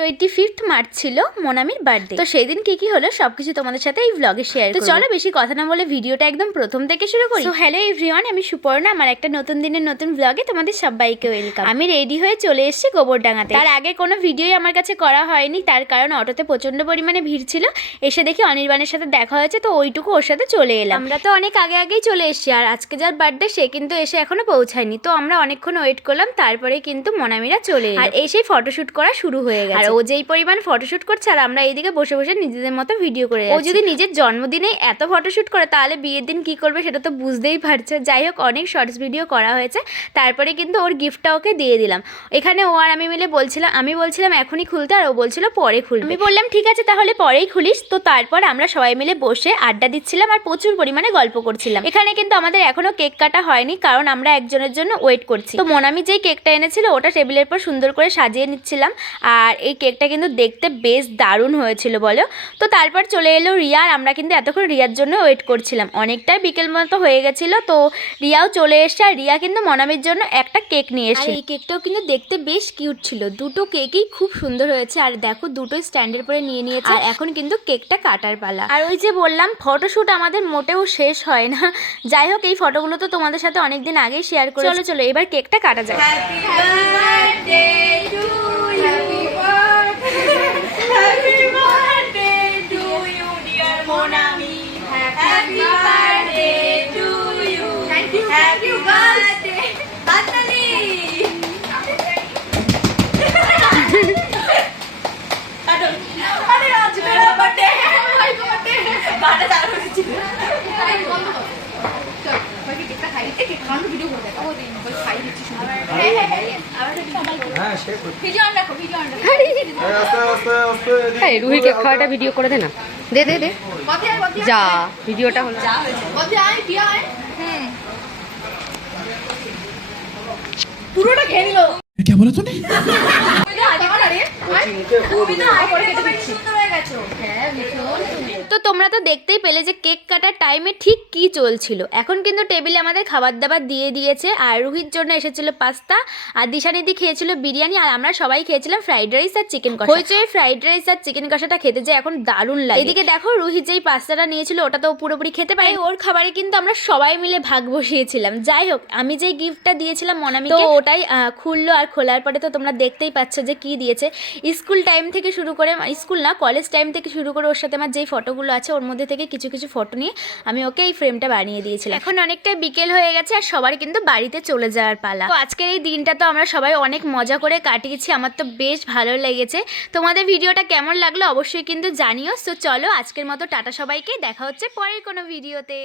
25 March ছিল মোনামির birthday. তো সেই দিন কি হলো সবকিছু তোমাদের সাথে এই ব্লগে শেয়ার করব। তো চলো বেশি কথা না বলে ভিডিওটা একদম প্রথম থেকে শুরু করি। সো হ্যালো এভরিওয়ান, আমি সুপর্ণা, আমার একটা নতুন দিনের নতুন ব্লগে তোমাদের সবাইকে ওয়েলকাম। আমি রেডি হয়ে চলে এসেছি গোবরডাঙ্গাতে। তার আগে কোনো ভিডিওই আমার কাছে করা হয়নি, তার কারণ অটোতে প্রচন্ড পরিমাণে ভিড় ছিল। এসে দেখি অনির্বাণের সাথে দেখা হয়েছে, তো ওইটুকু ওর সাথে চলে এলাম। আমরা তো অনেক আগেই চলে এসেছি, আর আজকে যার বার্থডে সে কিন্তু এসে এখনো পৌঁছায়নি। তো আমরা অনেকক্ষণ ওয়েট করলাম, তারপরে কিন্তু মোনামিরা চলে এলো। আর এসেই ফটোশুট করা শুরু হয়ে গেছে। আর ও যেই পরিমাণ ফটোশুট করছে, আর আমরা এইদিকে বসে বসে নিজেদের মতো ভিডিও করে যাচ্ছি। ও যদি নিজের জন্মদিনে এত ফটোশুট করে, তাহলে বিয়ের দিন কি করবে সেটা তো বুঝতেই পারছে। যাই হোক, অনেক শর্টস ভিডিও করা হয়েছে। তারপরে কিন্তু ওর গিফটটা ওকে দিয়ে দিলাম। এখানে ও আর আমি মিলে আমি বলছিলাম এখনই খুলতে, আর ও বলছিল পরে খুলবে। আমি বললাম ঠিক আছে তাহলে পরেই খুলিস। তো তারপর আমরা সবাই মিলে বসে আড্ডা দিচ্ছিলাম আর প্রচুর পরিমাণে গল্প করছিলাম। এখানে কিন্তু আমাদের এখনো কেক কাটা হয়নি, কারণ আমরা একজনের জন্য ওয়েট করছি। তো মোনামি যেই কেকটা এনেছিল ওটা টেবিলের পর সুন্দর করে সাজিয়ে নিচ্ছিলাম, আর এই কেকটা কিন্তু দেখতে বেশ দারুণ হয়েছিল বলো। তো তারপর চলে এলো রিয়া, আর আমরা কিন্তু এতক্ষণ রিয়ার জন্য ওয়েট করছিলাম। অনেকটাই বিকেল মতো হয়ে গেছিলো, তো রিয়াও চলে এসছে। আর রিয়া কিন্তু মোনামির জন্য একটা কেক নিয়ে এসেছে। এই কেকটাও কিন্তু দেখতে বেশ কিউট ছিল। দুটো কেকই খুব সুন্দর হয়েছে, আর দেখো দুটোই স্ট্যান্ডের পরে নিয়ে নিয়েছে। আর এখন কিন্তু কেকটা কাটার পালা। আর ওই যে বললাম ফটোশুট আমাদের মোটেও শেষ হয় না। যাই হোক, এই ফটোগুলো তো তোমাদের সাথে অনেকদিন আগেই শেয়ার করে। চলো এবার কেকটা কাটা যায়। রুহি কেক খাওয়াটা ভিডিও করে দে না। দে দে দে যা ভিডিওটা হলো। পুরোটা খেয়ে নিল। क्या बोला तूने? তো তোমরা তো দেখতেই পেলে যে কেক কাটার টাইমে ঠিক কি চলছিল। এখন কিন্তু টেবিলে আমাদের খাবার দাবার দিয়ে দিয়েছে, আর রুহির জন্য এসেছিল পাস্তা, আর দিশানিধি খেয়েছিল বিরিয়ানি, আর আমরা সবাই খেয়েছিলাম ফ্রাইড রাইস আর চিকেন কষা। হইচই ফ্রাইড রাইস আর চিকেন কষাটা খেতে যে এখন দারুণ লাগে। এদিকে দেখো রুহি যেই পাস্তাটা নিয়েছিল ওটা তো পুরোপুরি খেতে পারে, ওর খাবারে কিন্তু আমরা সবাই মিলে ভাগ বসিয়েছিলাম। যাই হোক, আমি যেই গিফটটা দিয়েছিলাম মোনামিকে, তো ওটাই খুললো, আর খোলার পরে তো তোমরা দেখতেই পাচ্ছ যে কি দিয়েছে। স্কুল টাইম থেকে শুরু করে, স্কুল না কলেজ টাইম থেকে শুরু করে ওর সাথে আমার যেই ফটোগুলো আছে ওর মধ্যে থেকে কিছু কিছু ফটো নিয়ে আমি ওকে এই ফ্রেমটা বানিয়ে দিয়েছিলাম। এখন অনেকটাই বিকেল হয়ে গেছে, আর সবার কিন্তু বাড়িতে চলে যাওয়ার পালা। তো আজকের এই দিনটা তো আমরা সবাই অনেক মজা করে কাটিয়েছি, আমার তো বেশ ভালো লেগেছে। তোমাদের ভিডিওটা কেমন লাগলো অবশ্যই কিন্তু জানিও। সো চলো আজকের মতো টাটা সবাইকে, দেখা হচ্ছে পরের কোনো ভিডিওতে।